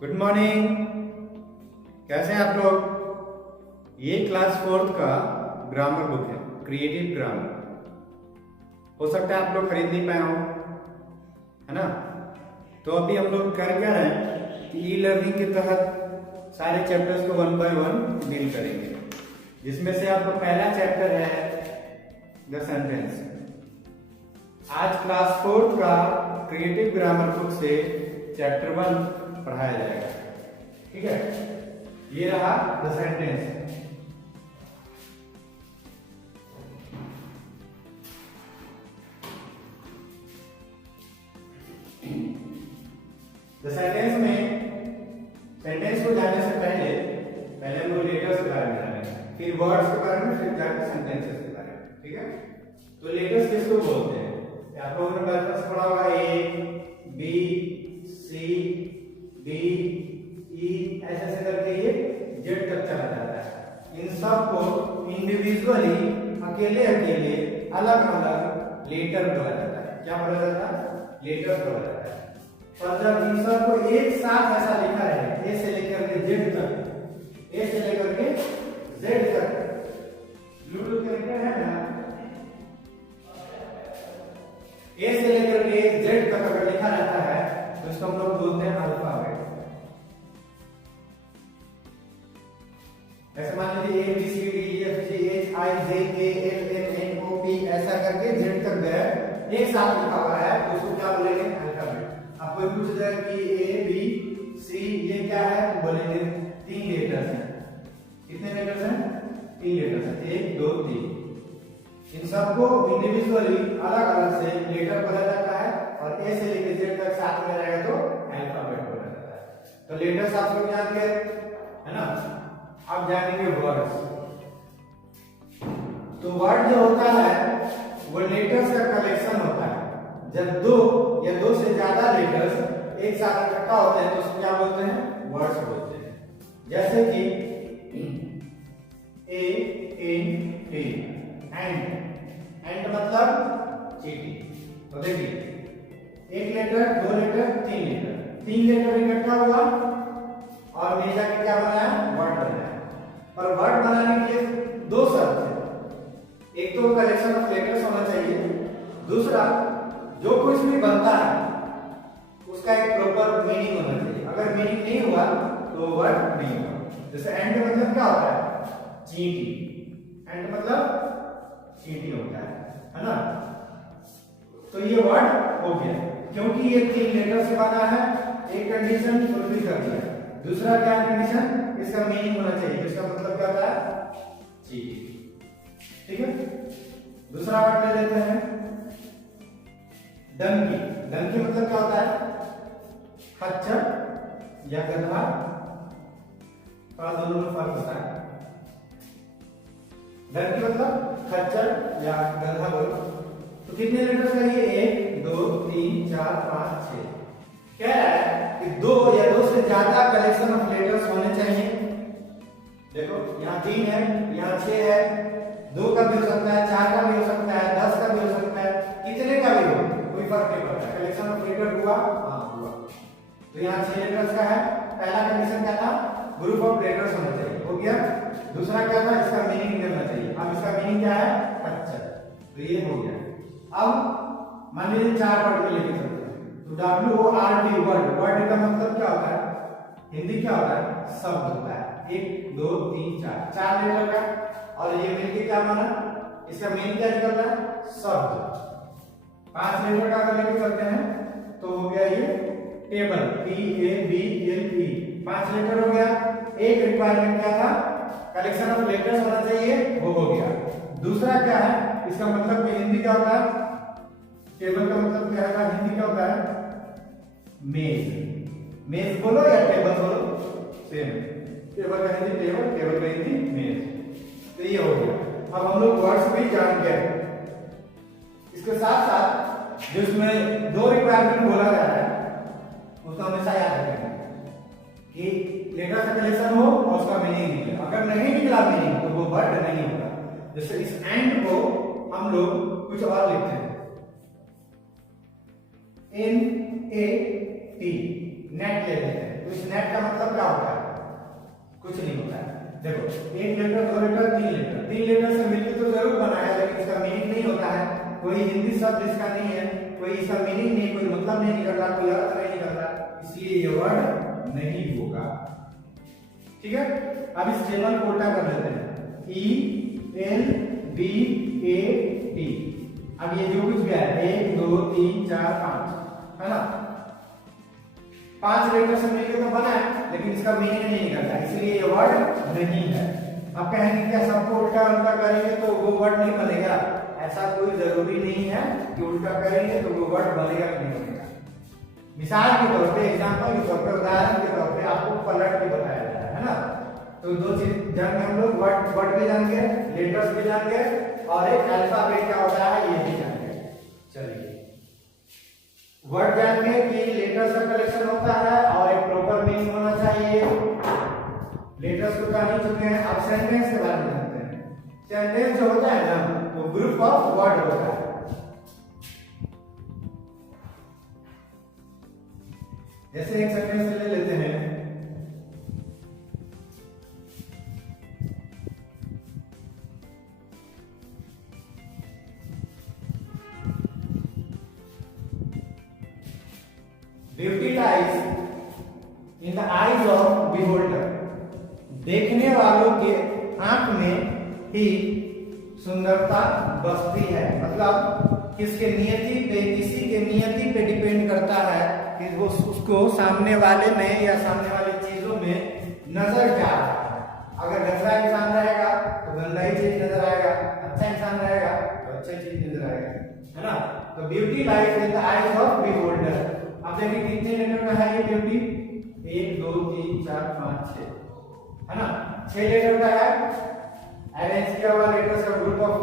Good morning. कैसे हैं आप लोग? ये क्लास 4th का ग्रामर बुक है, क्रिएटिव ग्रामर। हो सकता है आप लोग खरीद नहीं पाए हो, है ना? तो अभी हम लोग कर क्या रहे हैं कि ई लर्निंग के तहत सारे चैप्टर्स को 1 बाय 1 डील करेंगे, जिसमें से आपका पहला चैप्टर है द सेंटेंस। आज क्लास 4th का क्रिएटिव ग्रामर बुक से चैप्टर 1 पढ़ाया जाएगा। ठीक है, ये रहा द सेंटेंस। द सेंटेंस में सेंटेंस को जानने से पहले हम लोग लेटर्स के बारे में जानेंगे, फिर वर्ड्स के बारे में, फिर जाकर सेंटेंसेस के बारे में। ठीक है, तो लेटर्स किसको बोलते हैं? आप लोगों ने पहले पढ़ा होगा ए बी सी डी ई, ऐसे ऐसे करके ये जेड तक चला जाता है। इन सब को इंडिविजुअली, अकेले अकेले, अलग अलग लेटर बोला जाता है। क्या बोला जाता है? लेटर्स बोला जाता है। और जब इन सब को एक साथ ऐसा लिखा है, ए से लेकर के जेड तक, ए से लेकर के जेड तक, ब्लूटूथ कनेक्टेड है ना, ए से लेकर के जेड तक अगर लिखा रहता है तो इसको हम लोग बोलते हैं अल्फाबेट। ऐसे मान लीजिए A B C D E F G H I J K L M N O P, ऐसा करके जेड तक गए, एक साथ लिखा हुआ है, तो उसको क्या बोलेंगे? अल्फाबेट। अब कोई पूछ जाए कि ए बी सी ये क्या है, तो बोलेंगे 3 लेटर्स हैं। कितने लेटर्स हैं? 3 लेटर्स हैं, 1 2 3। इन सबको इंडिविजुअली अलग अलग से लेटर बोला जाता है, और ए से लेकर जेड तक साथ में रहेगा तो अल्फाबेट बोला जाता है। तो लेटर्स आप लोग याद गए, है ना? अब जानेंगे वर्ड्स। तो वर्ड जो होता है वो लेटर्स का कलेक्शन होता है। जब 2 या 2 से ज्यादा लेटर्स एक साथ इकट्ठा होते हैं तो उसको क्या बोलते हैं? वर्ड्स बोलते हैं। जैसे कि ए एन टी, एंड मतलब चींटी। तो देखिए, 1 लेटर 2 लेटर 3 लेटर, 3 लेटर इकट्ठा हुआ और मिल जाके क्या बना है? वर्ड बना है। पर वर्ड बनाने के लिए 2 शर्त है। एक तो कलेक्शन ऑफ लेटर्स होना चाहिए, दूसरा जो कुछ भी बनता है उसका एक प्रॉपर मीनिंग होना चाहिए। अगर मीनिंग नहीं हुआ तो वर्ड नहीं होगा। जैसे एंड मतलब क्या होता है? चींटी। एंड मतलब चींटी होता है ना? तो ये वर्ड हो गया, क्योंकि ये 3 लेटर से बना है। एक कंडीशन फुलफिल कर दिया। दूसरा क्या कंडीशन? इसका मीनिंग होना चाहिए। इसका मतलब क्या होता है? चींटी। ठीक है, दूसरा वर्ड ले लेते हैं, डंकी। डंकी मतलब क्या होता है? खच्चर या गधा। थोड़ा दोनों में फर्क होता है। डंकी मतलब खच्चर या गधा बोलो। तो कितने लेटर्स चाहिए? 1 2 3 4 5 6। कह रहा है कि 2 या 2 से ज्यादा कलेक्शन ऑफ लेटर्स होने चाहिए। देखो, यहाँ 3 है, यहाँ 6 है, 2 का भी हो सकता है, 4 का भी हो सकता है, 10 का भी हो सकता है, कितने का भी हो, कोई फर्क नहीं पड़ता। कलेक्शन ऑफ लेटर हुआ? हाँ हुआ। तो यहाँ 6 लेटर्स का है। पहला कंडीशन क्या था? ग्रुप ऑफ लेटर्स होना चाहिए, हो गया। दूसरा क्या था? इसका मीनिंग करना चाहिए। अब इसका मीनिंग क्या है? खच्चर। तो ये हो गया। अब मान लीजिए 4 वर्ड में लेके चलते हैं, तो WORD, वर्ड। वर्ड का मतलब क्या होता है? हिंदी क्या होता है? शब्द होता है। 1 2 3 4 लेटर का, और ये मिलके क्या बना? इसका मीनिंग क्या निकल रहा है? शब्द। 5 लेटर का अगर लेके चलते हैं तो हो गया ये टेबल, TABLE, 5 लेटर हो गया। एक रिक्वायरमेंट क्या था? कलेक्शन ऑफ लेटर्स होना चाहिए, वो हो गया। दूसरा क्या है? इसका मतलब कि हिंदी क्या होता है? टेबल का मतलब क्या है? हिंदी क्या होता है? मेज। मेज बोलो या टेबल बोलो, सेम। टेबल का हिंदी टेबल, टेबल का हिंदी मेज। तो ये हो गया। अब हम लोग वर्ड्स भी जान गए। इसके साथ साथ जो इसमें 2 रिक्वायरमेंट बोला जा रहा है उसको हमेशा याद रखेंगे कि लेटर का कलेक्शन हो और उसका मीनिंग निकले। अगर नहीं निकला मीनिंग तो वो वर्ड नहीं होगा। जैसे इस एंड को हम लोग कुछ और लिखते हैं, NAT, नेट ले लेते हैं। तो इस नेट का मतलब क्या होता है? कुछ नहीं होता है। देखो 1 लीटर 2 लीटर 3 लीटर, 3 लीटर से मिलकर तो जरूर बना है, लेकिन इसका मीनिंग नहीं होता है, कोई हिंदी शब्द इसका नहीं है, कोई इसका मीनिंग नहीं, कोई मतलब नहीं निकल रहा, कोई अर्थ नहीं निकल रहा, इसलिए ये वर्ड नहीं होगा। ठीक है, अब इस टेबल को उल्टा कर लेते हैं। ELBAT, अब ये जो कुछ भी है 1 2 3 4 5 है ना, 5 लेटर से मिलकर तो बना है, लेकिन इसका मीनिंग नहीं निकलता, इसलिए ये वर्ड नहीं है। अब कहेंगे क्या सबको उल्टा उल्टा करेंगे तो वो वर्ड नहीं बनेगा? ऐसा कोई जरूरी नहीं है कि उल्टा करेंगे तो वो वर्ड बनेगा कि नहीं बनेगा। मिसाल के तौर पे, एग्जांपल के तौर पे, उदाहरण के तौर पे आपको पलट के बताया जा रहा है ना, तो दो चीज जान गए हम लोग, वर्ड भी जान गए, लेटर्स भी जान गए, और एक अल्फाबेट क्या होता है ये भी जान गए। चलिए वर्ड जान गए कि लेटर्स का कलेक्शन होता है और एक प्रॉपर मीनिंग होना चाहिए, लेटर्स को जान चुके हैं। अब सेंटेंस के बारे में जानते हैं। सेंटेंस जो होता है ना वो ग्रुप ऑफ वर्ड होता है। जैसे एक सेंटेंस ले लेते हैं, beauty lies in the eyes of beholder, देखने वालों के आंख में ही सुंदरता बसती है। मतलब किसके नियति पे, किसी के नियति पे डिपेंड करता है कि वो उसको सामने वाले में या सामने वाली चीजों में नजर क्या आ रहा है। अगर गंदा इंसान रहेगा तो गंदा ही चीज नजर आएगा, अच्छा इंसान रहेगा तो अच्छा चीज नजर आएगा, है ना। तो beauty lies in the eyes of beholder. अब देखिए कितने लेटर का है ये ब्यूटी, 1 2 3 4 5 6 है ना, 6 लेटर का है। अरेंज किया हुआ लेटर्स का ग्रुप ऑफ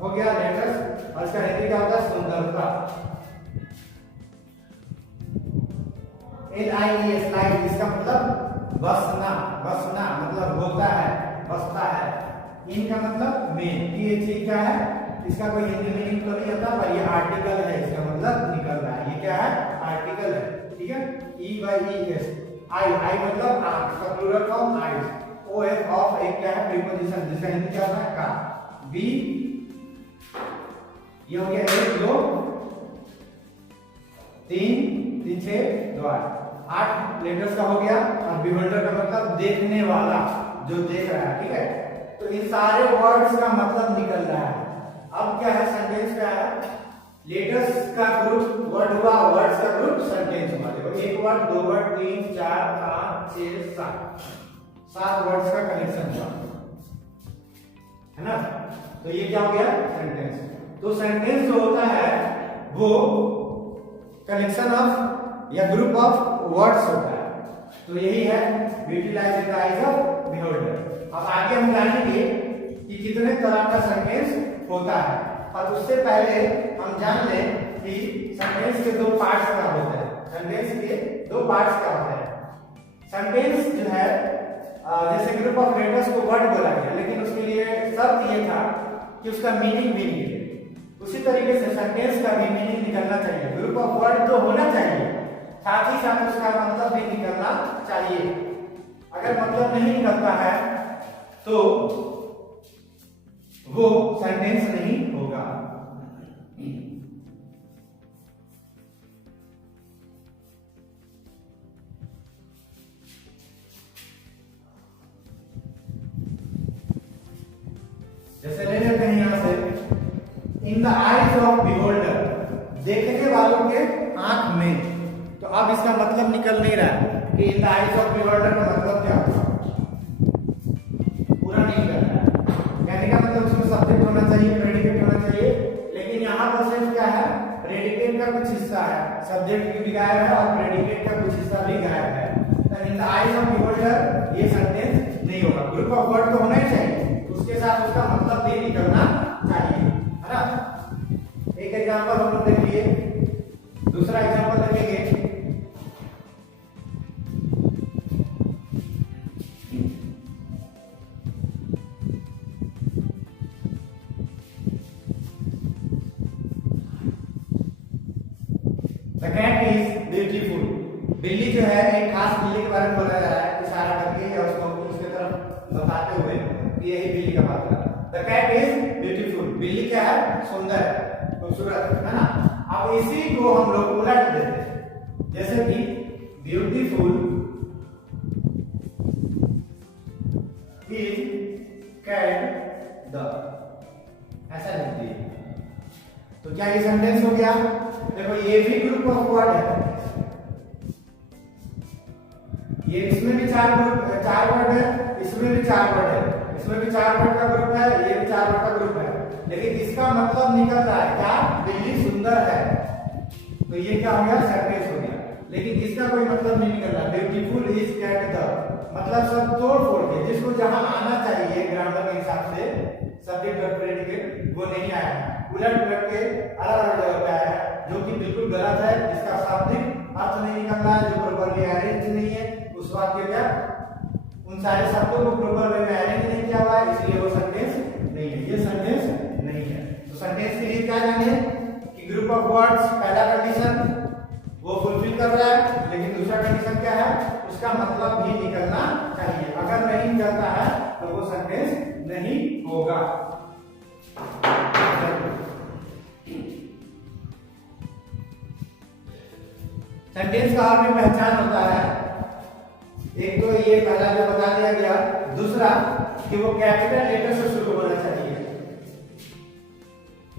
हो गया लेटर्स, और इसका हिंदी क्या होता है? सुंदरता। LIES लाइट, इसका मतलब बसना, बसना मतलब होता है, बसता है। इनका मतलब में, THE क्या है? इसका कोई हिंदी मीनिंग तो नहीं होता, पर ये आर्टिकल है, इसका मतलब निकल रहा है। ये क्या है? आर्टिकल है। ठीक है, EYES, आई मतलब आंख, इसका plural form eyes. OF of एक क्या है? प्रीपोजिशन, जिसका हिंदी क्या होता है? का। B ये हो गया 1 2 3 3 6 2 8 लेटर्स का हो गया। और बिहोल्डर का मतलब देखने वाला, जो देख रहा है। ठीक है, तो इन सारे वर्ड्स का मतलब निकल रहा है। अब क्या है? सेंटेंस क्या है? लेटर्स का ग्रुप वर्ड हुआ, वर्ड्स का ग्रुप सेंटेंस हुआ। देखो 1 वर्ड 2 वर्ड 3 4 5 6 7 वर्ड्स का कलेक्शन हुआ, है ना। तो ये क्या हो गया? सेंटेंस। तो सेंटेंस जो होता है वो कलेक्शन ऑफ या ग्रुप ऑफ वर्ड्स होता है। तो यही है beauty lies in the eyes of beholder. अब आगे हम जानेंगे कि कितने तरह का सेंटेंस होता है, और उससे पहले हम जान लें कि सेंटेंस के 2 पार्ट्स क्या होते हैं। सेंटेंस के 2 पार्ट्स क्या होते हैं? सेंटेंस जो है जैसे ग्रुप ऑफ लेटर्स को वर्ड बोला गया, लेकिन उसके लिए शर्त ये था कि उसका मीनिंग भी निकले। उसी तरीके से सेंटेंस का भी मीनिंग निकलना चाहिए। ग्रुप ऑफ वर्ड तो होना चाहिए, साथ ही साथ उसका मतलब भी निकलना चाहिए। अगर मतलब नहीं निकलता है तो वो सेंटेंस नहीं होगा। जैसे ले लेते हैं यहां से, in the eyes of beholder, देखने वालों के आंख में। तो अब इसका मतलब निकल नहीं रहा है कि in the eyes of beholder का मतलब क्या होगा, पूरा नहीं निकल रहा है। कहने का मतलब उसमें सब्जेक्ट होना चाहिए, प्रेडिकेट होना चाहिए, लेकिन यहाँ पर सिर्फ क्या है? प्रेडिकेट का कुछ हिस्सा है, सब्जेक्ट भी गायब है और प्रेडिकेट का कुछ हिस्सा भी गायब है। तो in the eyes of beholder ये सेंटेंस नहीं होगा। ग्रुप ऑफ वर्ड तो होना ही चाहिए, उसके साथ उसका मतलब भी निकलना चाहिए, है ना। एक एग्जांपल हम लोग देखिए, दूसरा एग्जांपल देखेंगे। The cat is beautiful. बिल्ली जो है एक खास बिल्ली के बारे में बोला जा रहा है, इशारा करके या उसको उसके तरफ बताते हुए कि यही बिल्ली का बात है। द कैट इज ब्यूटीफुल, बिल्ली क्या है, सुंदर है, खूबसूरत है ना। अब इसी को हम लोग उलट देते हैं, जैसे कि ब्यूटीफुल इज कैट द, ऐसा लिख दिए तो क्या ये सेंटेंस हो गया। देखो ये भी ग्रुप ऑफ वर्ड है, ये इसमें भी चार वर्ड है, इसमें भी चार वर्ड है, इसमें भी चार वर्ड का ग्रुप है, ये भी चार वर्ड का ग्रुप है, लेकिन इसका मतलब निकल रहा है क्या, बिल्ली सुंदर है, तो ये क्या हो गया, सेंटेंस हो गया। लेकिन इसका कोई मतलब नहीं निकल रहा, ब्यूटीफुल इज कैट द, मतलब सब तोड़ फोड़ के जिसको जहां आना चाहिए ग्रामर के हिसाब से सब्जेक्ट और प्रेडिकेट वो नहीं आया, उलट पुलट के अलग अलग जगह पे आया है, जो कि बिल्कुल गलत है। इसका शाब्दिक अर्थ नहीं निकल रहा है, जो प्रॉपर्ली अरेंज नहीं है, उस वाक्य का उन सारे शब्दों को प्रॉपर वे में अरेंज नहीं किया हुआ है, इसलिए वो सेंटेंस नहीं है, ये सेंटेंस नहीं है। तो सेंटेंस के लिए क्या जाने कि ग्रुप ऑफ वर्ड्स, पहला कंडीशन वो फुलफिल कर रहा है, लेकिन दूसरा कंडीशन क्या है, उसका मतलब भी निकलना चाहिए। अगर नहीं निकलता है तो वो सेंटेंस नहीं होगा। सेंटेंस का और भी पहचान होता है, एक तो ये पहला जो बता दिया गया, दूसरा कि वो कैपिटल लेटर से शुरू होना चाहिए,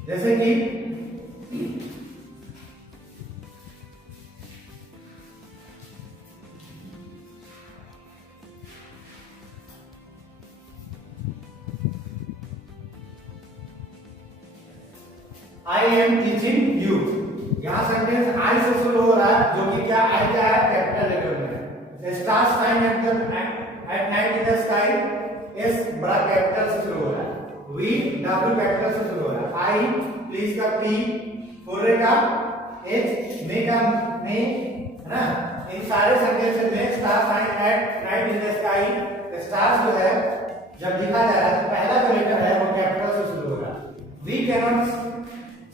जैसे कि आई एम टीचिंग यू, यहां सेंटेंस आई से शुरू हो रहा है, जो कि क्या आई क्या है, कैपिटल लेटर में। Stars shine at night in the sky, S बड़ा कैपिटल से शुरू हो रहा है, वी डब्ल्यू कैपिटल से शुरू हो रहा है, आई प्लीज का पी, फुर्रे का एच, मे का मे, है ना। इन सारे सेंटेंस में star shine at night in the sky, stars जो है जब लिखा जा रहा है तो पहला जो लेटर है वो कैपिटल से शुरू हो रहा है। We cannot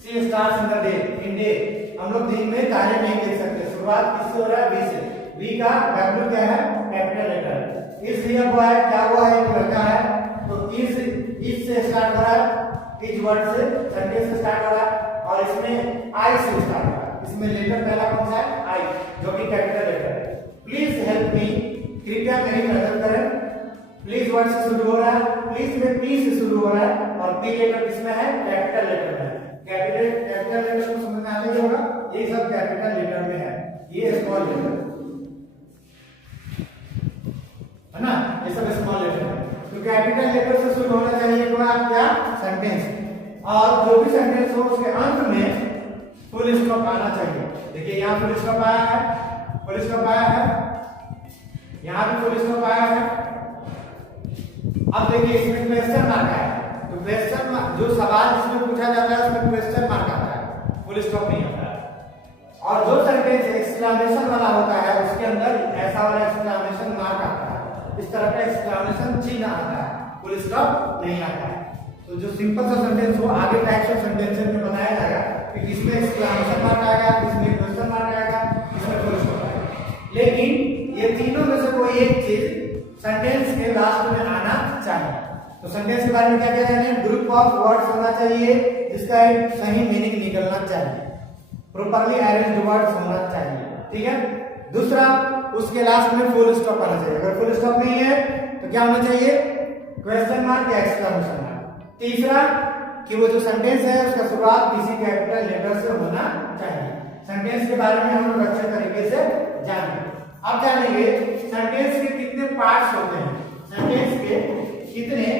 see stars in the day, in day हम लोग दिन में तारे नहीं देख सकते, शुरुआत किससे हो रहा है, वी से। वी का डब्ल्यू क्या है, कैपिटल लेटर। इस लिया हुआ है, क्या हुआ है, एक लड़का है, तो इस से स्टार्ट हो रहा है, इस वर्ड से सेंटेंस से स्टार्ट हो रहा है, और इसमें आई से स्टार्ट हो रहा है। इसमें लेटर पहला कौन सा है, आई, जो कि कैपिटल लेटर है। प्लीज हेल्प मी, कृपया मेरी मदद करें, प्लीज वर्ड से शुरू हो रहा है, प्लीज में पी से शुरू हो रहा है, और पी लेटर किसमें है, कैपिटल लेटर में। कैपिटल लेटर को समझ में आने होगा, ये सब कैपिटल लेटर में है, ये स्मॉल लेटर है ना, ये सब स्मॉल लेटर है। तो कैपिटल लेटर से शुरू होना चाहिए तुम्हारा क्या, सेंटेंस, और जो भी सेंटेंस हो उसके अंत में फुल स्टॉप आना चाहिए। देखिए यहाँ फुल स्टॉप आया है, फुल स्टॉप आया है, यहाँ भी फुल स्टॉप आया है। अब देखिए इसमें क्वेश्चन मार्क आया है, तो क्वेश्चन जो सवाल जिसमें पूछा जाता है उसमें क्वेश्चन मार्क आता है, फुल स्टॉप नहीं आता है। और जो सेंटेंस एक्सक्लेमेशन वाला होता है उसके अंदर ऐसा वाला एक्सक्लेमेशन मार्क आता है, इस तरह का एक्सक्लेमेशन चिन्ह आता है, फुल स्टॉप नहीं आता है। तो जो सिंपल सा सेंटेंस हो, आगे टाइप्स ऑफ सेंटेंसेस में बताया जाएगा कि किसमें एक्सक्लेमेशन मार्क आएगा, किसमें क्वेश्चन मार्क आएगा, किसमें फुल स्टॉप आएगा। लेकिन ये तीनों में से कोई एक चीज सेंटेंस के लास्ट में आना चाहिए। तो सेंटेंस के बारे में क्या क्या जाने, ग्रुप ऑफ वर्ड्स होना चाहिए जिसका एक सही मीनिंग निकलना चाहिए, प्रॉपर्ली अरेंज्ड वर्ड्स होना चाहिए, ठीक है। दूसरा, उसके लास्ट में फुल स्टॉप आना चाहिए, अगर फुल स्टॉप नहीं है तो क्या होना चाहिए, क्वेश्चन मार्क या एक्सक्लेमेशन मार्क। तीसरा कि वो जो सेंटेंस है उसका शुरुआत किसी कैपिटल लेटर से होना चाहिए। सेंटेंस के बारे में हम लोग अच्छे तरीके से जानेंगे। अब जानेंगे सेंटेंस के कितने पार्ट्स होते हैं, सेंटेंस के कितने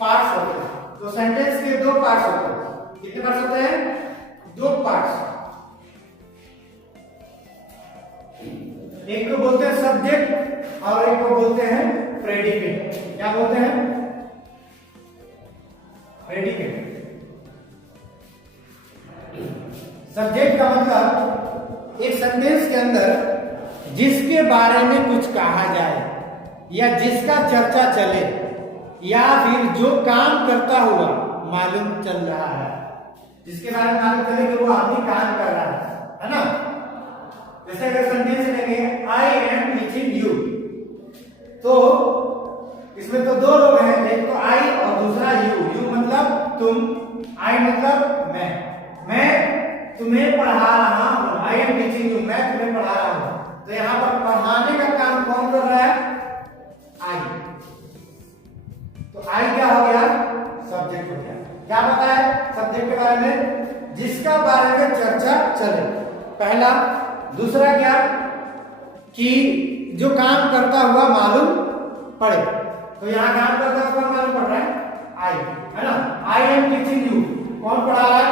पार्ट्स होते हैं। तो सेंटेंस के दो पार्ट्स होते हैं, कितने पार्ट्स होते हैं, दो पार्ट्स। एक को बोलते हैं सब्जेक्ट और एक को बोलते हैं प्रेडिकेट। क्या बोलते हैं, प्रेडिकेट। सब्जेक्ट का मतलब एक सेंटेंस के अंदर जिसके बारे में कुछ कहा जाए या जिसका चर्चा चले या फिर जो काम करता हुआ मालूम चल रहा है, जिसके बारे में मालूम चले कि वो आदमी काम कर रहा है ना। जैसे अगर सेंटेंस लेंगे आई एम टीचिंग यू, तो इसमें तो दो लोग हैं, एक तो आई और दूसरा यू। यू मतलब तुम, आई मतलब मैं तुम्हें पढ़ा रहा हूं। आई एम टीचिंग यू, मैं तुम्हें पढ़ा रहा हूं। तो यहां पर पढ़ाने का काम कौन कर रहा है? आई। तो आई क्या हो गया? सब्जेक्ट हो गया। क्या पता है सब्जेक्ट के बारे में? जिसका बारे में चर्चा चले, पहला। दूसरा क्या? कि जो काम करता हुआ मालूम पड़े। तो यहां काम करता हुआ मालूम पड़ रहा है आई, है ना? आई एम टीचिंग यू, कौन पढ़ा रहा है?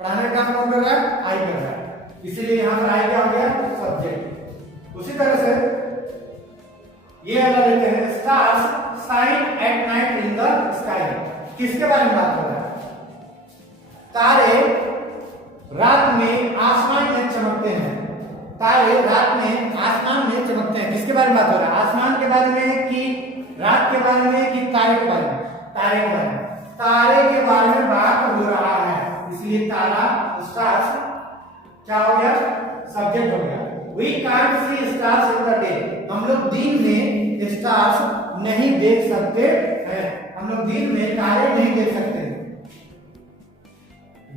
पढ़ाने का काम कौन कर रहा है? आई कर रहा है। इसीलिए यहां पर आई क्या हो गया? सब्जेक्ट। उसी तरह से ये वाला लेते हैं, stars shine at night in the sky. किसके बारे में बात कर रहा है? तारे रात में आसमान में चमकते हैं। तारे रात में आसमान में चमकते हैं। किसके बारे में बात हो रहा है? आसमान के बारे में कि रात के बारे में कि तारे के बारे में? तारे के बारे में। तारे के बारे में बात हो रहा है, इसलिए तारा, स्टार्स क्या हो गया? सब्जेक्ट हो गया। We can't see stars in the day. हम लोग दिन में स्टार्स नहीं देख सकते हैं। हम लोग दिन में तारे नहीं देख सकते।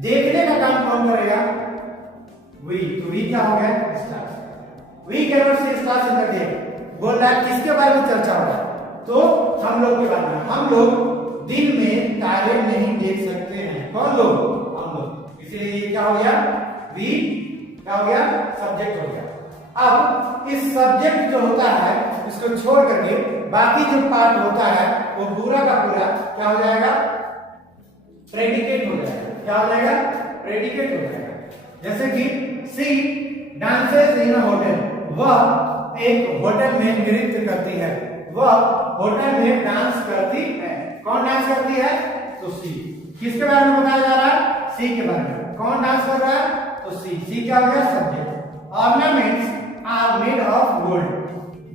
देखने का काम कौन करेगा? We। तो we क्या हो गया? Stars. We cannot see stars in the day। बोल रहा है किसके बारे में चर्चा हो रहा है? तो हम लोग के बारे में। हम लोग दिन में तारे नहीं देख सकते हैं। कौन लोग? हम लोग। इसलिए क्या हो गया? We क्या हो गया? सब्जेक्ट हो गया। अब इस सब्जेक्ट जो होता है इसको छोड़ करके बाकी जो पार्ट होता है वो पूरा का पूरा क्या हो जाएगा? प्रेडिकेट हो जाएगा। क्या हो जाएगा? प्रेडिकेट हो जाएगा। जैसे कि सी डांसेस इन अ होटल, वह एक होटल में नृत्य करती है। वह होटल में डांस करती है। कौन डांस करती है? तो सी। किसके बारे में बताया जा रहा है? सी के बारे में। कौन डांस कर रहा है? तो सी। सी क्या हो गया? Subject. Ornaments are made of gold.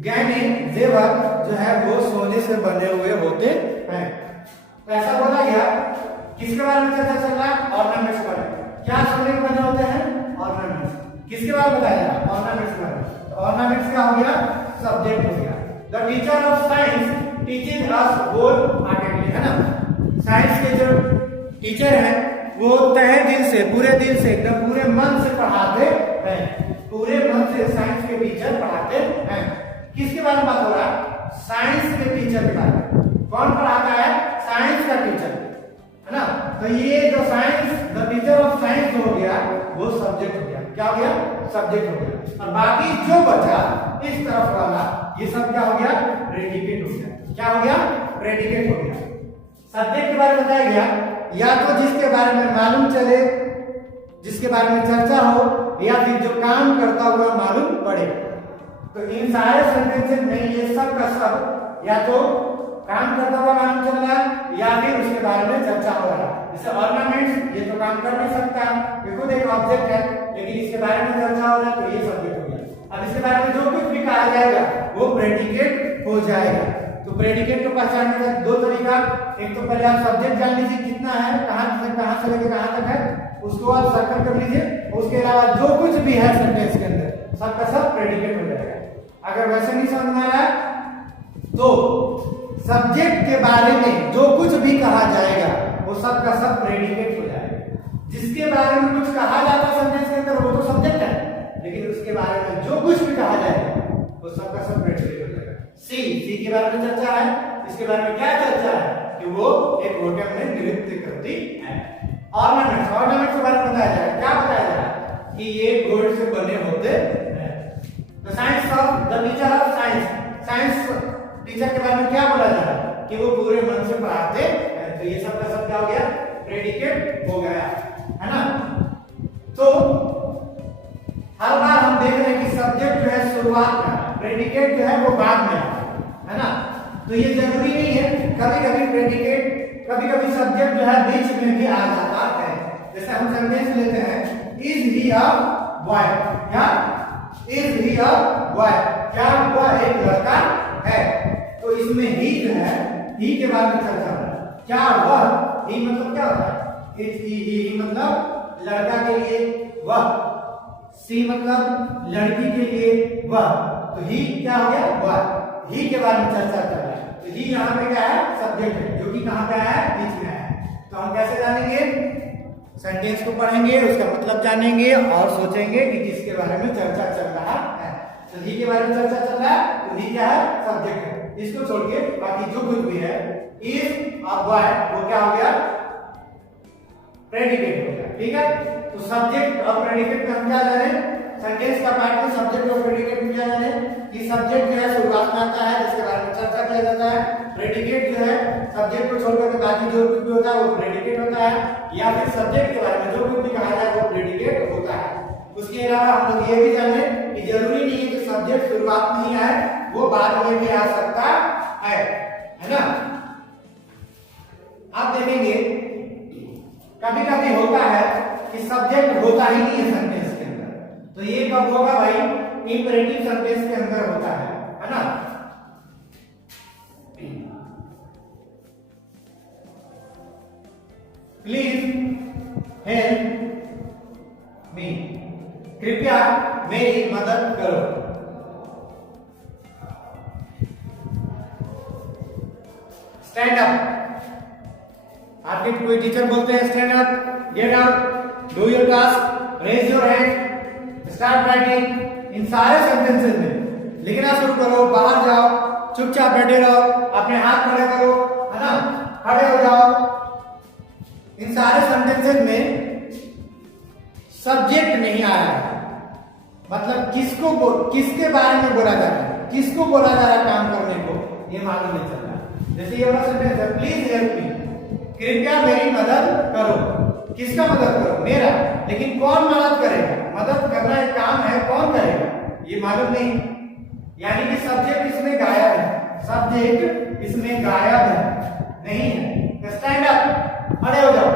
गहने जेवर जो है वो सोने से बने हुए होते हैं। तो ऐसा बोला गया। किसके बारे में चर्चा चल रहा है? ऑर्नामेंट्स पर। क्या सोने के बने होते हैं? ऑर्नामेंट्स। किसके बारे में बताया जा रहा है? ऑर्नामेंट्स के बारे में। तो ऑर्नामेंट्स क्या हो गया? सब्जेक्ट हो गया। The teacher of science teaching us wholeheartedly, है ना? साइंस के जो टीचर हैं वो तहे दिल से, पूरे दिल से, एकदम पूरे मन से पढ़ाते हैं। पूरे मन से साइंस के टीचर पढ़ाते हैं। किसके बारे में बात हो रहा है? साइंस के टीचर के बारे में। कौन पढ़ाता है? साइंस का टीचर, है ना? तो ये जो science, the teacher of science हो गया वो सब्जेक्ट हो गया। क्या हो गया? सब्जेक्ट हो गया। और बाकी जो बचा इस तरफ वाला ये सब क्या हो गया? प्रेडिकेट हो गया। क्या हो गया? प्रेडिकेट हो गया। सब्जेक्ट के बारे में बताया गया या तो जिसके बारे में मालूम चले, जिसके बारे में चर्चा हो, या फिर जो काम करता हुआ मालूम पड़े। तो इन सारे सेंटेंसेस में ये सब का सब या तो काम करता हुआ मालूम चल रहा है या फिर उसके बारे में चर्चा हो रहा है। जैसे ऑर्नामेंट्स, ये तो काम कर नहीं सकता, ये खुद एक ऑब्जेक्ट है, लेकिन इसके बारे में चर्चा हो रहा है तो ये सब्जेक्ट हो गया। अब इसके बारे में जो कुछ भी कहा जाएगा वो प्रेडिकेट हो जाएगा। तो प्रेडिकेट को पहचानने का दो तरीका। एक तो पहले आप सब्जेक्ट जान लीजिए कितना है, कहां से लेकर कहां तक है, उसको आप सर्कल कर लीजिए। उसके अलावा जो कुछ भी है सेंटेंस के अंदर सबका सब प्रेडिकेट हो जाएगा। अगर वैसे नहीं समझ में आ रहा है तो सब्जेक्ट के बारे में जो कुछ भी कहा जाएगा वो सब का सब प्रेडिकेट हो जाएगा। जिसके बारे में कुछ कहा जाता है सेंटेंस के अंदर वो तो सब्जेक्ट है, लेकिन उसके बारे में जो कुछ भी कहा जाएगा वो सब का सब प्रेडिकेट हो जाएगा। सी के बारे में चर्चा है। इसके बारे में क्या चर्चा है? कि वो एक होटल में नृत्य करती है। ऑर्नामेंट्स के बारे में बताया जाए। क्या बताया जाए? कि ये गोल्ड से बने होते हैं। The science of the teacher of science, science teacher के बारे में क्या बोला जा रहा है? कि वो पूरे मन से पढ़ाते हैं। तो ये सब का सब क्या हो गया? प्रेडिकेट हो गया, है ना? तो हर बार हम देख रहे हैं कि सब्जेक्ट जो है शुरुआत में, प्रेडिकेट जो है वो बाद में, है ना? तो ये जरूरी नहीं है। कभी कभी प्रेडिकेट, कभी कभी सब्जेक्ट जो है बीच में भी आ जाता है। जैसे हम सेंटेंस लेते हैं, इज ही अ बॉय, क्या? इज ही अ बॉय, क्या वह एक लड़का है? तो इसमें ही जो है, ही के बारे में चर्चा हो रहा है। क्या वह, ही मतलब क्या होता है? इज ही मतलब लड़का के लिए वह, सी मतलब लड़की के लिए वह, तो ही क्या हो गया वह, ही के बारे में चर्चा कर रहा है। तो ही यहाँ पे क्या है सब्जेक्ट है, जो कि कहाँ पे आया है बीच में है। तो हम कैसे जानेंगे, सेंटेंस को पढ़ेंगे, उसका मतलब जानेंगे और सोचेंगे कि किसके बारे में चर्चा चल रहा है। तो ही के बारे में चर्चा चल रहा है, तो ही क्या है सब्जेक्ट है। इसको छोड़ के बाकी जो कुछ भी है इज और बॉय वो क्या हो गया प्रेडिकेट हो गया। ठीक है, तो सब्जेक्ट और प्रेडिकेट में हम क्या जाने, सेंटेंस का पार्ट में सब्जेक्ट और प्रेडिकेट में क्या जाने कि सब्जेक्ट जो है शुरुआत में आता है जिसके बारे में चर्चा किया जाता है, प्रेडिकेट जो है सब्जेक्ट को छोड़कर बाकी जो कुछ भी होता है वो प्रेडिकेट होता है, या फिर सब्जेक्ट के बारे में जो कुछ भी कहा जाए वो प्रेडिकेट होता है। उसके अलावा हम लोग ये भी जाने कि जरूरी नहीं है कि सब्जेक्ट शुरुआत में ही आए, वो बाद में भी आ सकता है ना। आप देखेंगे कभी कभी होता है कि सब्जेक्ट होता ही नहीं है सेंटेंस के अंदर, तो ये कब होगा भाई, इंपरेटिव सेंटेंस के अंदर होता है ना। प्लीज हेल्प मी, कृपया मेरी मदद करो। स्टैंड अप, आपके कोई टीचर बोलते हैं stand up, get out, do your task, raise your hand, start writing, इन सारे सेंटेंसेस में लिखना शुरू करो, बाहर जाओ, चुपचाप बैठे रहो, अपने हाथ खड़े करो, है ना, खड़े हो जाओ। इन सारे सेंटेंसेस में सब्जेक्ट नहीं आ रहा है, मतलब किसके बारे में बोला जा रहा है, किसको बोला जा रहा है काम करने को, ये मालूम नहीं चल रहा। जैसे ये वाला सेंटेंस है, प्लीज हेल्प मी, कृपया मेरी मदद करो। किसका मदद करो, मेरा, लेकिन कौन मदद करेगा, मदद करना एक काम है, कौन करेगा ये मालूम नहीं, यानी कि सब्जेक्ट इसमें गायब है, सब्जेक्ट इसमें गायब है, नहीं है। स्टैंड अप, खड़े हो जाओ,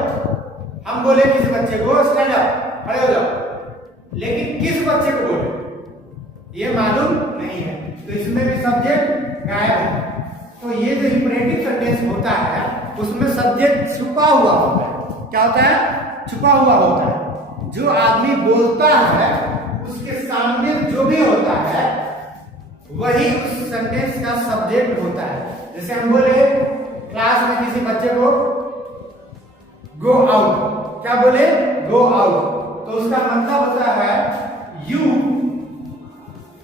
हम बोले किस बच्चे को स्टैंड अप, खड़े हो जाओ, लेकिन किस बच्चे को बोले ये मालूम नहीं है, तो इसमें भी सब्जेक्ट गायब है। तो ये जो इंपरेटिव सेंटेंस होता है उसमें सब्जेक्ट छुपा हुआ होता है। क्या होता है, छुपा हुआ होता है। जो आदमी बोलता है उसके सामने जो भी होता है वही उस सेंटेंस का सब्जेक्ट होता है। जैसे हम बोले क्लास में किसी बच्चे को गो आउट, क्या बोले गो आउट, तो उसका मतलब होता है यू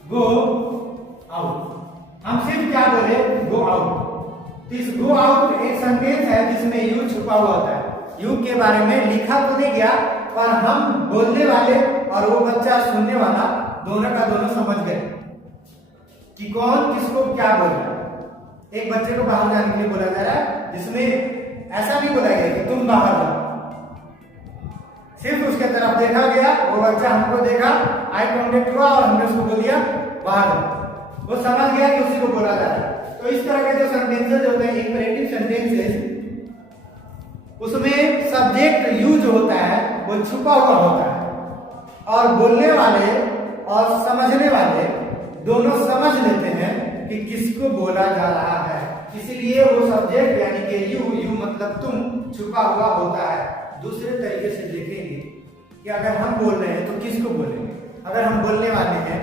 गो आउट। हम सिर्फ क्या बोले गो आउट, तो इस गो आउट एक सेंटेंस है जिसमें यू छुपा हुआ होता है। यू के बारे में लिखा तो नहीं गया, पर हम बोलने वाले और वो बच्चा सुनने वाला दोनों का दोनों समझ गए कि कौन किसको क्या बोल रहा है। एक बच्चे को बाहर जाने के लिए बोला जा रहा है, जिसमें ऐसा नहीं बोला गया कि तुम बाहर जाओ, सिर्फ उसके तरफ देखा गया, वो बच्चा हमको देखा, आई कांटेक्ट हुआ और हमने उसको बोल दिया बाहर जाओ, वो समझ गया कि उसी को बोला जा रहा है। तो इस तरह के जो सेंटेंसेस होते हैं इंपरेटिव सेंटेंसेस, उसमें सब्जेक्ट यूज होता है वो छुपा हुआ होता है और बोलने वाले और समझने वाले दोनों समझ लेते हैं कि किसको बोला जा रहा है, इसलिए वो सब्जेक्ट यानी कि यू मतलब तुम छुपा हुआ होता है। दूसरे तरीके से देखेंगे कि अगर हम बोल रहे हैं तो किसको बोलेंगे, अगर हम बोलने वाले हैं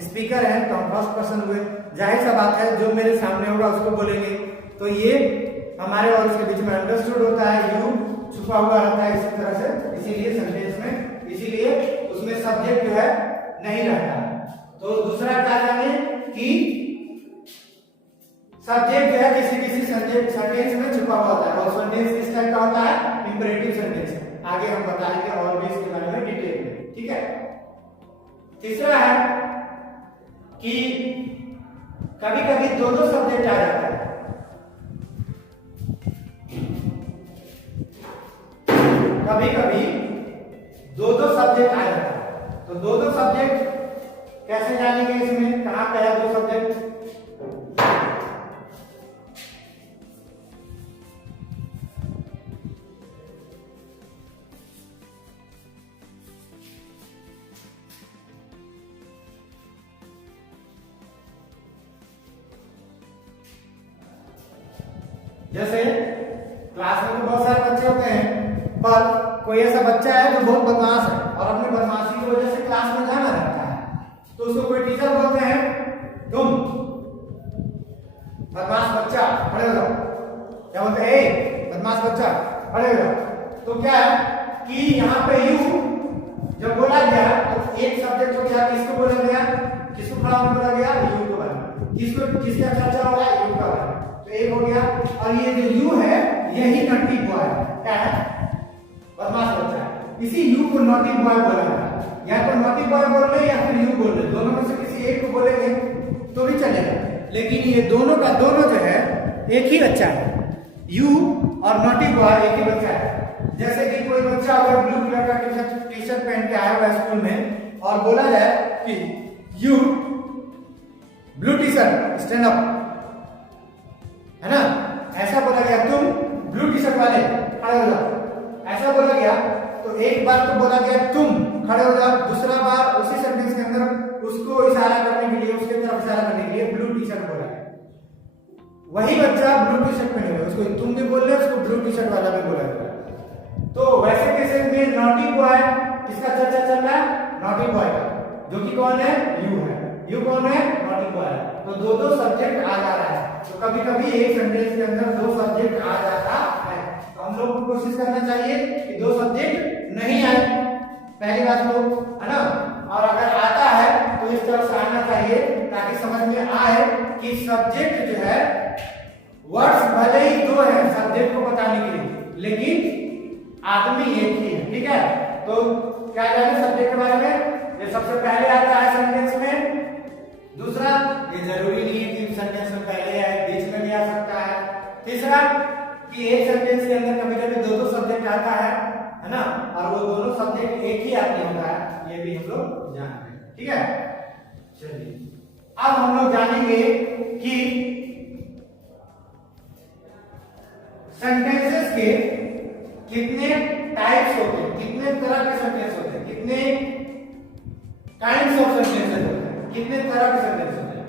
स्पीकर हैं तो हम फर्स्ट पर्सन हुए, जाहिर सा बात है जो मेरे सामने होगा उसको बोलेंगे, तो ये हमारे और उसके बीच में अंडरस्टूड होता है, यू छुपा हुआ रहता है इसी तरह से, इसीलिए सेंटेंस में, इसीलिए उसमें सब्जेक्ट जो है नहीं रहता। तो दूसरा क्या जाने कि सब्जेक्ट जो है किसी सेंटेंस में छुपा हुआ होता है, और सेंटेंस किस टाइप का होता है, इंपरेटिव सेंटेंस। आगे हम बताएंगे और भी इसके बारे में डिटेल में, ठीक है। तीसरा है कि कभी कभी दो सब्जेक्ट आ जाता है, कभी कभी दो सब्जेक्ट आ जाता है। तो दो सब्जेक्ट कैसे जानेंगे, इसमें कहां पे है दो सब्जेक्ट, जैसे क्लास में तो बहुत सारे बच्चे होते हैं, पर कोई ऐसा बच्चा है जो बहुत बदमाश है और अपनी बदमाशी की वजह से क्लास में जाना रहता है, तो उसको कोई टीचर बोलते हैं तुम बदमाश बच्चा खड़े हो जाओ, क्या बोलते हैं ए बदमाश बच्चा खड़े हो जाओ। तो क्या है कि यहाँ पे यू जब बोला गया तो एक सब्जेक्ट हो गया, किसको बोला गया, किसको खड़ा होने बोला गया, यू को बोला, किसको किसका चर्चा हो रहा है, यू का हो रहा है, तो एक हो गया। और ये जो यू है यही नॉटी बॉय है, क्या है, बदमाश बच्चा है, इसी यू को नॉटी बॉय बोला जाता है। या तो नॉटी बॉय बोल रहे या फिर यू बोल रहे, दोनों में से किसी एक को बोलेंगे तो भी चलेगा, लेकिन ये दोनों का दोनों जो है एक ही बच्चा है, यू और नॉटी बॉय एक ही बच्चा है। जैसे कि कोई बच्चा अगर ब्लू कलर का टी शर्ट पहन के आया हुआ स्कूल में और बोला जाए कि you blue T shirt stand up, है ना, ऐसा बोला गया, तुम ब्लू टी शर्ट वाले खड़े हो जाओ, ऐसा बोला गया, तो एक बार तो बोला गया तुम खड़े हो जाओ, दूसरा बार उसी सेंटेंस के अंदर उसको इशारा करने के लिए, उसके तरफ इशारा करने के लिए ब्लू टी शर्ट बोला गया। वही बच्चा ब्लू टी शर्ट पहने हुए, उसको तुम भी बोल रहे, उसको ब्लू टी शर्ट वाला भी बोला गया। तो वैसे कैसे में नॉटी बॉय किसका चर्चा चल रहा है, नॉटी बॉय का, जो कि कौन है, यू है, यू कौन है, नॉटी बॉय है। तो दो दो सब्जेक्ट आ जा रहा है, तो कभी कभी एक सेंटेंस के अंदर दो सब्जेक्ट आ जाता है, तो हम लोग को कोशिश करना चाहिए कि दो सब्जेक्ट नहीं आए, पहली बात तो, है ना, और अगर आता है तो इस तरह से आना चाहिए ताकि समझ में आए कि सब्जेक्ट जो है वर्ड्स भले ही दो है सब्जेक्ट को बताने के लिए, लेकिन आदमी एक ही है, ठीक है। तो क्या जाने सब्जेक्ट के बारे में, ये सबसे पहले आता है सेंटेंस में, दूसरा ये जरूरी नहीं है कि सेंटेंस में पहले आए, बीच में भी आ सकता है, तीसरा कि एक सेंटेंस के अंदर कभी कभी दो दो सब्जेक्ट आता है ना, और वो दोनों सब्जेक्ट एक ही आदमी होता है, ये भी हम लोग जानते हैं, ठीक है। चलिए अब हम लोग जानेंगे कि सेंटेंसेस के कितने टाइप्स होते हैं, कितने तरह के सेंटेंस होते हैं, कितने काइंड्स ऑफ सेंटेंसेस होते हैं, कितने तरह के सेंटेंस होते हैं।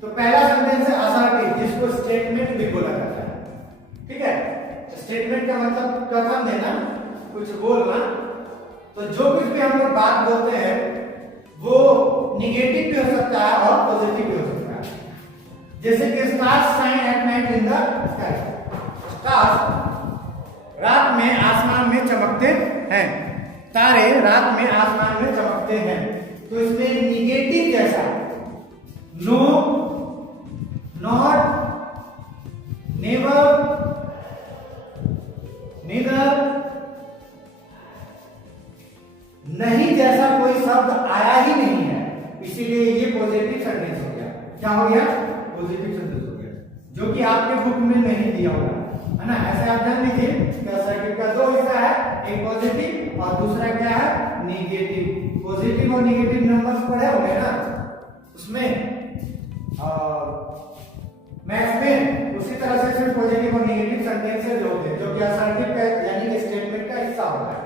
तो पहला सेंटेंस है असर्टिव, जिसको स्टेटमेंट भी बोला जाता है, ठीक है। स्टेटमेंट का मतलब कथन देना, कुछ बोलना। तो जो कुछ भी हम लोग बात बोलते हैं वो निगेटिव भी हो सकता है और पॉजिटिव भी हो सकता है। जैसे कि stars shine at night in the sky, stars रात में आसमान में चमकते हैं, तारे रात में आसमान में चमकते हैं। तो इसमें निगेटिव जैसा नो, नॉट, नेवर, नीदर, नहीं जैसा कोई शब्द आया ही नहीं है, इसीलिए ये पॉजिटिव सेंटेंस हो गया। क्या हो गया, पॉजिटिव सेंटेंस हो गया, जो कि आपके बुक में नहीं दिया होगा, है ना। ऐसे आप जान लीजिए सर्किट का दो हिस्सा है, एक पॉजिटिव और दूसरा क्या है, नेगेटिव। पॉजिटिव और नेगेटिव नंबर्स पढ़े होंगे ना उसमें, मैथ्स में, उसी तरह से इसमें पॉजिटिव और नेगेटिव सेंटेंसेस होते हैं, जो कि असर्टिव का यानी कि स्टेटमेंट का हिस्सा होता है।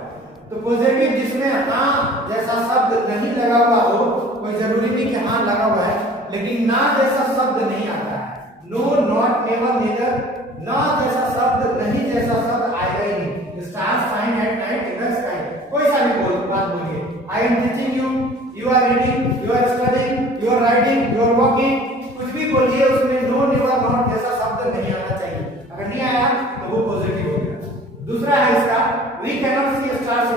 तो पॉजिटिव जिसमें हाँ जैसा शब्द नहीं लगा हुआ हो, कोई जरूरी नहीं कि हाँ लगा हुआ है, लेकिन ना जैसा शब्द नहीं आता है, नो, नॉट, नेवर, नीदर, ना जैसा शब्द, नहीं जैसा शब्द आएगा ही नहीं। Stars shine at night in the sky, कोई सा भी बात बोलिए, I am teaching you, you are reading, you are studying, you are writing, you are walking, कुछ भी बोलिए उसमें नो, नेवर, नॉट जैसा शब्द नहीं आना चाहिए। अगर नहीं आया तो वो पॉजिटिव हो गया। दूसरा है इसका, we can not see stars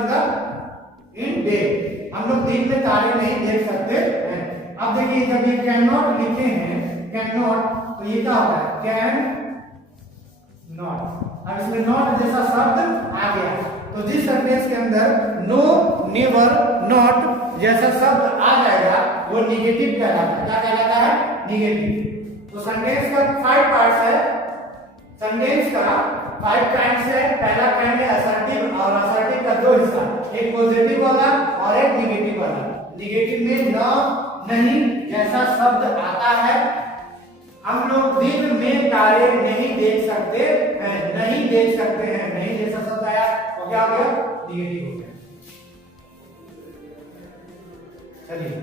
in day, हम लोग दिन में तारे नहीं देख सकते हैं। अब देखिए जब ये कैन नॉट लिखे हैं, कैन नॉट, तो ये क्या होता है, कैन नॉट। अब इसमें नॉट जैसा शब्द आ गया, तो जिस सेंटेंस के अंदर नो, नेवर, नॉट जैसा शब्द आ जाएगा वो निगेटिव कहलाता है। क्या कहलाता है, निगेटिव। तो सेंटेंस का 5 पार्ट्स है, सेंटेंस का 5 काइंड्स है। पहला काइंड है असर्टिव, और असर्टिव का दो हिस्सा, एक पॉजिटिव वाला और एक निगेटिव वाला। निगेटिव में ना, नहीं जैसा शब्द आता है। हम लोग दिन में तारे नहीं देख सकते हैं, नहीं देख सकते हैं, नहीं जैसा शब्द आया तो क्या हो गया, निगेटिव हो गया। चलिए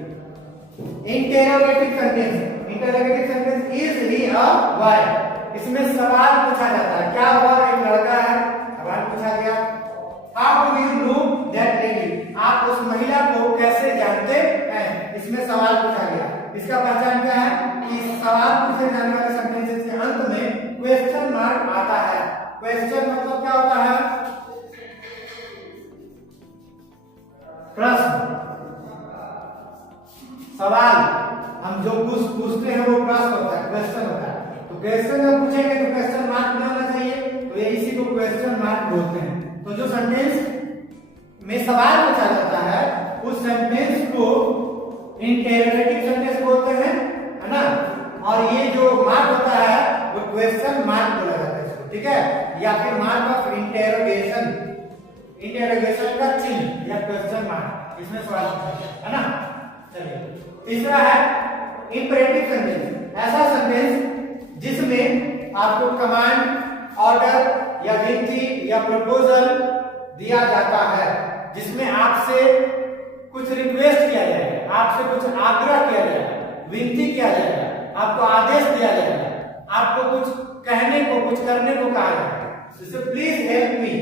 interrogative sentence, interrogative sentence is he a boy, इसमें सवाल पूछा जाता है। क्या हुआ, एक लड़का है, सवाल पूछा गया, how do you know question मतलब क्या होता है? प्रश्न, सवाल। हम जो पूछते हैं वो प्रश्न होता है, क्वेश्चन होता है। तो क्वेश्चन जब पूछेंगे तो क्वेश्चन मार्क में होना चाहिए, तो ये इसी को क्वेश्चन मार्क बोलते हैं। तो जो सेंटेंस में सवाल पूछा जाता है उस सेंटेंस को इंटरोगेटिव सेंटेंस बोलते हैं, है ना। और ये जो मार्क होता है वो क्वेश्चन मार्क बोला जाता है इसको, ठीक है, या फिर मार्क ऑफ इंटरोगेशन, इंटरोगेशन का चिन्ह या क्वेश्चन मार्क, इसमें सवाल है ना। चलिए, तीसरा है इंपरेटिव सेंटेंस, ऐसा सेंटेंस जिसमें आपको कमांड, ऑर्डर या विनती या प्रपोजल दिया जाता है, जिसमें आपसे कुछ रिक्वेस्ट किया जाएगा, आपसे कुछ आग्रह किया जाएगा, विनती किया जाएगा, आपको आदेश दिया जाएगा, आपको कुछ कहने को, कुछ करने को कहा जाएगा। जैसे प्लीज हेल्प मी,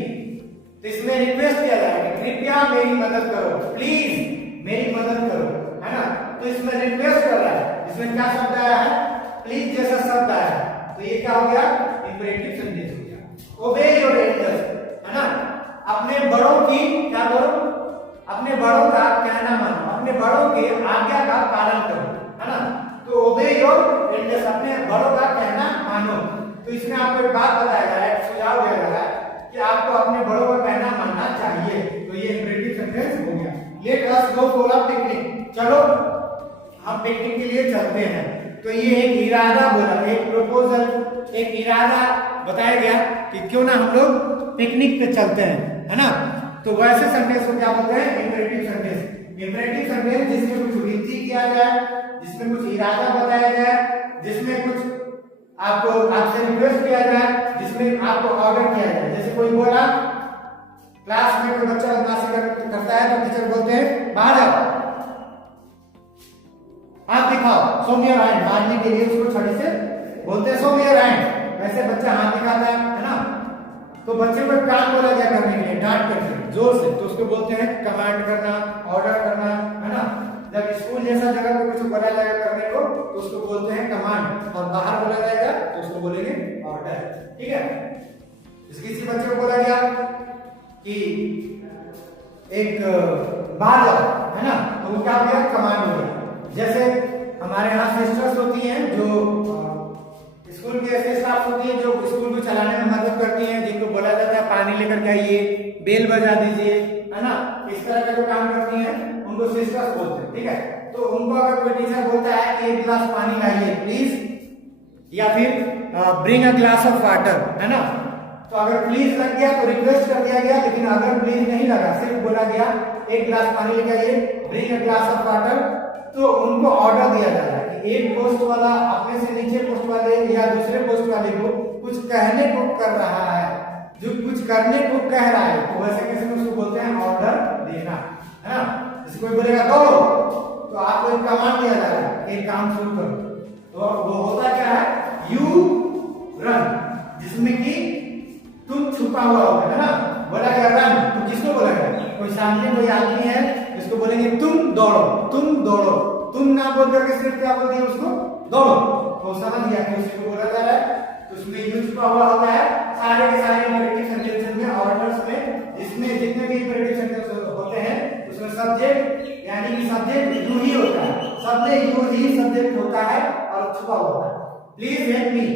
तो इसमें रिक्वेस्ट किया जाएगा, कृपया मेरी मदद करो, प्लीज मेरी मदद करो, है ना। तो इसमें रिक्वेस्ट कर रहा है, इसमें क्या शब्द आया है? प्लीज जैसा शब्द आया है, तो ये क्या हो गया? इंपरेटिव सेंटेंस हो गया। ओबे योर एल्डर्स, है ना, अपने बड़ों की क्या करो? अपने बड़ों का कहना मानो, अपने बड़ों के आज्ञा का पालन करो, है ना। तो ओबे योर एल्डर्स, अपने बड़ों का कहना मानो। तो इसमें आपको एक बात बताया गया है, एक सुझाव दिया गया है कि आपको अपने बड़ों का कहना मानना चाहिए। तो ये इंपरेटिव सेंटेंस हो गया। Let us go for a picnic, चलो हम पिकनिक के लिए चलते हैं। तो ये एक इरादा बोला, एक प्रपोजल, एक इरादा बताया गया कि क्यों ना हम लोग पिकनिक पे चलते हैं, है ना। तो वैसे सेंटेंस को क्या बोलते हैं? Imperative sentence. इंपरेटिव सेंटेंस जिसमें कुछ विनती किया जाए, जिसमें कुछ इरादा बताया जाए, जिसमें कुछ आपको आपसे रिक्वेस्ट किया जाए, जिसमें आपको ऑर्डर किया जाए। जैसे कोई बोला, क्लास में कोई बच्चा बदमाशी करता है तो टीचर बोलते हैं बाहर आओ, हाथ दिखाओ, शो मी योर हैंड, मारने के लिए उसको छड़ी से बोलते हैं शो मी योर हैंड। वैसे बच्चा हाथ दिखाता है ना। तो बच्चे को काम बोला गया करने के लिए, डांट करके जोर से, तो उसको बोलते हैं कमांड करना, ऑर्डर करना, है ना। जब स्कूल जैसा जगह पे कुछ बोला जाएगा करने को तो उसको बोलते हैं कमांड, और बाहर बोला जाएगा तो उसको बोलेंगे ऑर्डर, ठीक है। किसी बच्चे को बोला गया कि एक बाहर जाओ, है ना, तो वो क्या हो गया? कमांड हो गया। जैसे हमारे यहाँ सिस्टर्स होती हैं जो स्कूल के ऐसे स्टाफ होती हैं जो स्कूल को चलाने में मदद करती हैं, जिनको बोला जाता है पानी लेकर के आइए, बेल बजा दीजिए, है ना, इस तरह का जो काम करती हैं उनको सिस्टर्स बोलते हैं, ठीक है। तो उनको अगर कोई टीचर बोलता है कि एक गिलास पानी लाइए प्लीज, या फिर bring a glass of water, है ना। तो अगर प्लीज लग गया तो रिक्वेस्ट कर दिया गया, लेकिन अगर प्लीज नहीं लगा, सिर्फ बोला गया एक गिलास पानी लेके आइए, bring a glass of water, तो उनको ऑर्डर दिया जा रहा है कि एक पोस्ट वाला अपने से नीचे पोस्ट वाले या दूसरे पोस्ट वाले को कुछ कहने को कर रहा है, जो कुछ करने को कह रहा है, तो वैसे कैसे उसको बोलते हैं ऑर्डर देना, है ना। जैसे कोई बोलेगा दौड़ो, तो आपको एक कमांड दिया जा रहा है, एक काम शुरू करो, तो वो होता क्या है? यू रन, जिसमें कि तुम छुपा हुआ होगा, है ना। बोला गया रन, तो किसको बोला गया? कोई सामने कोई आदमी है, इसको बोलेंगे तुम दौड़ो, तुम दौड़ो, तुम ना बोल करके सिर्फ क्या बोल दिया उसको? दौड़ो, तो समझ गया कि उसको बोला जा रहा है। तो उसमें यू छुपा हुआ होता है। सारे के सारे इंपरेटिव सेंटेंसेस में, ऑर्डर्स में, जिसमें जितने भी इंपरेटिव सेंटेंस होते हैं उसमें सब्जेक्ट यानी कि सब्जेक्ट यू ही होता है, सब में यू ही सब्जेक्ट होता है और छुपा होता है। प्लीज हेल्प मी,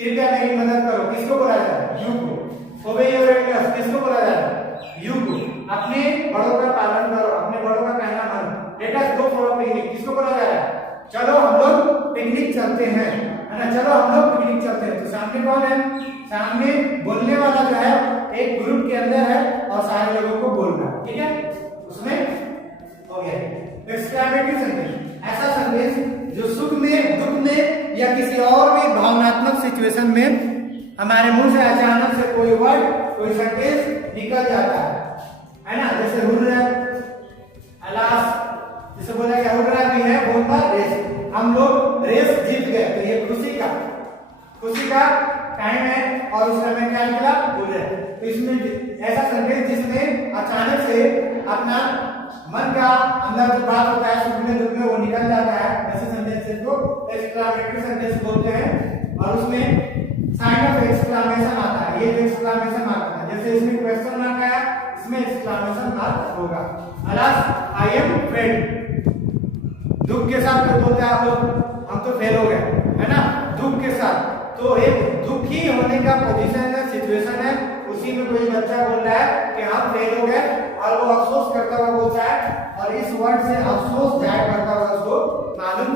कृपया मेरी मदद करो, किसको बोला जा रहा है? यू को। ओबे योर एल्डर्स, किसको बोला जा रहा है? यू को। अपने बड़ों का पालन करो, अपने बड़ों का कहना मानो। Let us go for a picnic, किसको बोला जा रहा है? चलो हम लोग पिकनिक चलते हैं, है ना, चलो हम लोग पिकनिक चलते हैं। तो सामने कौन है? सामने बोलने वाला जो है एक ग्रुप के अंदर है और सारे लोगों को बोलना, ठीक है। उसमें हो गया एक्सक्लेमेटरी सेंटेंस, ऐसा सेंटेंस जो सुख में, दुख में या किसी और भी भावनात्मक सिचुएशन में हमारे मुंह से अचानक से कोई वर्ड, कोई सेंटेंस निकल जाता है ना। जैसे हुर्रा, अलास, जैसे बोला गया हुर्रा भी है, बोलता रेस, हम लोग रेस जीत गए, तो ये खुशी का टाइम है और उस समय क्या निकला? हुर्रा। तो इसमें ऐसा सेंटेंस जिसमें अचानक से अपना मन का अंदर जो बात होता है सुख में दुख में वो निकल जाता है, ऐसे सेंटेंसेस को एक्सक्लेमेटरी सेंटेंस बोलते हैं। और उसमें साइन ऑफ एक्सक्लेमेशन आता है, ये एक्सक्लेमेशन मार्क आता है। जैसे इसमें क्वेश्चन मार्क आया, इसमें एक्सक्लेमेशन मार्क होगा। अलास आई एम फ्रेंड, दुख के साथ कोई बोलते हैं आप लोग हम तो फेल हो गए, है ना, दुख के साथ, तो एक दुखी होने का पोजीशन है, सिचुएशन है, उसी में कोई बच्चा बोल रहा है कि हम फेल हो गए और वो अफसोस करता हुआ बोलता है, और इस वर्ड से अफसोस जाया करता हुआ उसको मालूम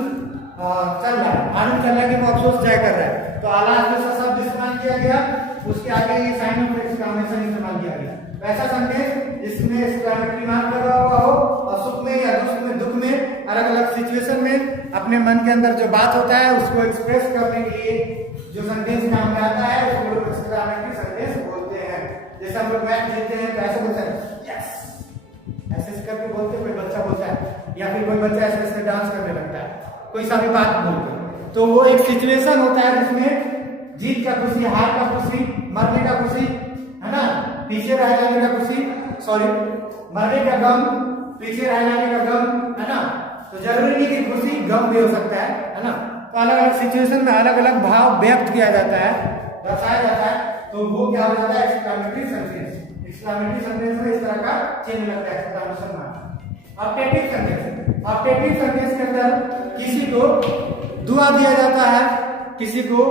चल रहा है, मालूम चल रहा है कि वो अफसोस जाया कर रहा है। तो आलास जैसा शब्द इस्तेमाल किया गया, उसके आगे ये साइन ऑफ एक्सक्लेमेशन इस्तेमाल किया गया। वैसा सेंटेंस जिसमें एक्सक्लेमेटरी मार्क लगा हुआ हो और सुख में या दुख में अलग अलग सिचुएशन में अपने मन के अंदर जो बात होता है उसको एक्सप्रेस करने के लिए जो सेंटेंस काम में आता है उसको लोग एक्सक्लेमेटरी सेंटेंस बोलते हैं। जैसे हम लोग मैच जीतते हैं तो ऐसे बोलते हैं यस, ऐसे करके बोलते हैं, कोई बच्चा बोलता है, या फिर कोई बच्चा ऐसे ऐसे डांस करने लगता है, कोई सा भी बात बोलते हैं, तो वो एक सिचुएशन होता है जिसमें जीत का खुशी, हार का खुशी, मरने का खुशी, है ना, पीछे रह जाने का खुशी, सॉरी मरने का गम, पीछे रह जाने का गम, है ना, तो जरूरी नहीं कि खुशी गम भी हो सकता है ना, तो अलग अलग सिचुएशन में अलग अलग भाव व्यक्त किया जाता है, दर्शाया जाता है, तो वो क्या हो जाता है एक्सक्लेमेटरी सेंटेंस। एक्सक्लेमेटरी सेंटेंस में इस तरह का चिन्ह लगता है exclamation mark. Optative sentence, optative sentence के अंदर किसी को दुआ दिया जाता है, किसी को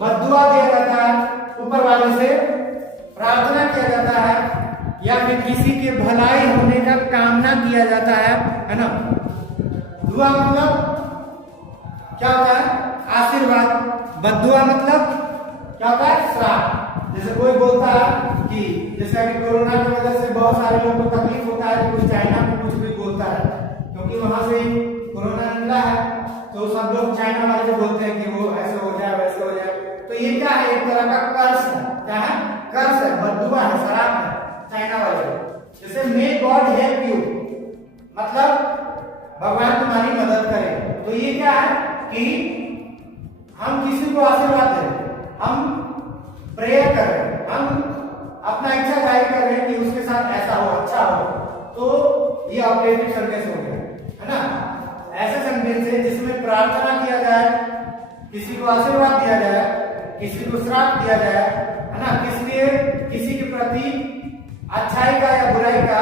बद्दुआ दिया जाता है, ऊपर वाले से प्रार्थना किया जाता है, या फिर किसी के भलाई होने का कामना किया जाता है ना। दुआ मतलब क्या होता है, आशीर्वाद, बद्दुआ मतलब क्या होता है, श्राप। जैसे कोई बोलता है कि जैसा कि कोरोना की वजह से बहुत सारे लोगों को तकलीफ होता है, तो कुछ चाइना में कुछ भी बोलता है क्योंकि वहां से कोरोना निकला है, तो सब लोग चाइना वाले को बोलते हैं कि वो ऐसे हो जाए वैसे हो जाए, तो ये क्या है, एक तरह का कर्स है, क्या है, कर्स है, बद्दुआ है, श्राप है चाइना वाले को। जैसे मे गॉड हेल्प यू मतलब भगवान तुम्हारी मदद करे, तो ये क्या है कि हम किसी को आशीर्वाद दें, हम प्रेयर कर रहे हैं, हम अपना इच्छा जाहिर कर रहे हैं कि उसके साथ ऐसा हो, अच्छा हो, तो ये ऑप्टेटिव सेंटेंस हो गया, है ना। ऐसे सेंटेंस है जिसमें प्रार्थना किया जाए, किसी को आशीर्वाद दिया जाए, किसी को श्राप दिया जाए, है ना, किसी के प्रति अच्छाई का या बुराई का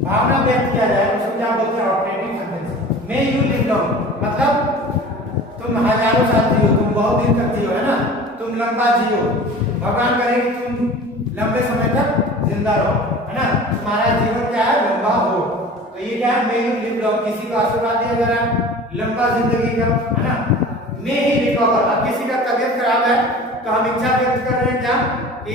भावना व्यक्त किया जाए, उसको क्या बोलते हैं, optative sentence. May you live long मतलब तुम हजारों साल जियो, तुम बहुत दिन तक जियो, है ना, तुम लंबा जियो, भगवान करे कि तुम लंबे समय तक जिंदा रहो, है ना, तुम्हारा जीवन क्या है, लंबा हो, तो ये क्या है, मे यू लिव लॉन्ग, किसी को आशीर्वाद दिया जा रहा है लंबा जिंदगी का, है ना। मे ही रिकवर, अब किसी का तबियत खराब है तो हम इच्छा व्यक्त कर रहे हैं क्या कि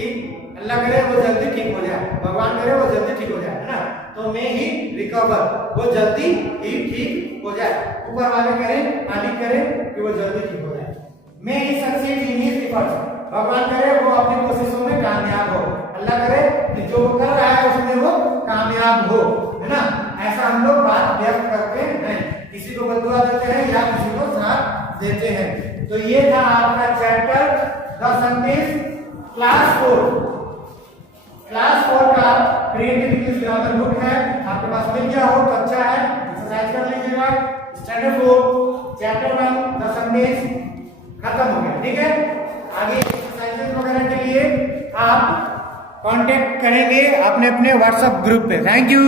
अल्लाह करे वो जल्दी ठीक हो जाए, भगवान करे वो जल्दी ठीक हो जाए, है ना, तो मे ही रिकवर, वो जल्दी ही ठीक हो जाए, ऊपर वाले करें, मालिक करें कि वो जल्दी ठीक हो जाए। मे ही सक्सीड इन हिज एफर्ट्स, भगवान करे वो अपनी कोशिशों में कामयाब हो, अल्लाह करे कि जो वो कर रहा है उसमें वो कामयाब हो, है ना। ऐसा हम लोग बात व्यक्त करते हैं, किसी को बद्दुआ देते हैं या किसी को श्राप देते हैं। तो ये था आपका चैप्टर द सेंटेंस क्लास 4 का क्रिएटिव इंग्लिश ग्रामर बुक है, आपके पास मिल गया हो तो अच्छा है, एक्सरसाइज कर लीजिएगा। स्टैंडर्ड 4 चैप्टर 1 द सेंटेंस खत्म हो गया, ठीक है। आगे एक्सरसाइजेस वगैरह के लिए आप कांटेक्ट करेंगे अपने अपने व्हाट्सएप ग्रुप पे। Thank you.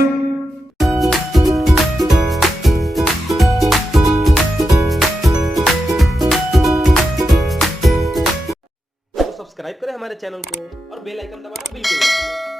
सब्सक्राइब करें हमारे चैनल को और बेल आइकन दबाना बिल्कुल मत भूलें।